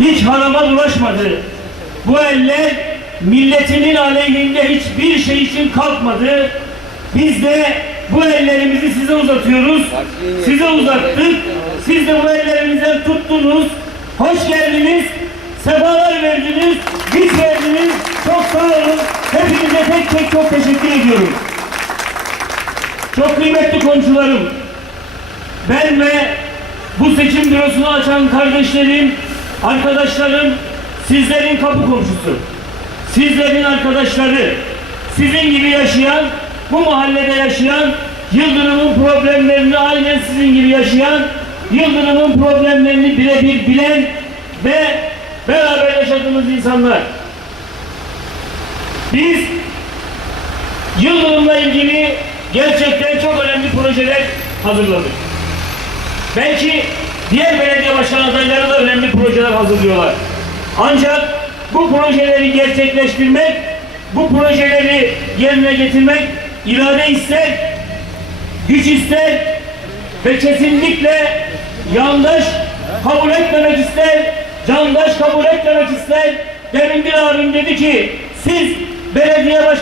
hiç harama bulaşmadı. Bu eller milletinin aleyhinde hiçbir şey için kalkmadı. Biz de bu ellerimizi size uzatıyoruz. Size uzattık. Siz de bu ellerimizden tuttunuz. Hoş geldiniz. Sefalar verdiniz. Biz verdiniz. Çok sağ olun. Hepinize tek tek çok teşekkür ediyorum. Çok kıymetli komşularım. Ben ve bu seçim bürosunu açan kardeşlerim, arkadaşlarım, sizlerin kapı komşusu. Sizlerin arkadaşları, sizin gibi yaşayan, bu mahallede yaşayan, Yıldırım'ın problemlerini aynen sizin gibi yaşayan, Yıldırım'ın problemlerini birebir bilen ve beraber yaşadığımız insanlar. Biz Yıldırım'la ilgili gerçekten çok önemli projeler hazırladık. Belki diğer belediye başkan adayları da önemli projeler hazırlıyorlar. Ancak bu projeleri gerçekleştirmek, bu projeleri yerine getirmek irade ister, güç ister ve kesinlikle yandaş kabul etmemek ister, candaş kabul etmemek ister. Demin bir abim dedi ki siz belediye baş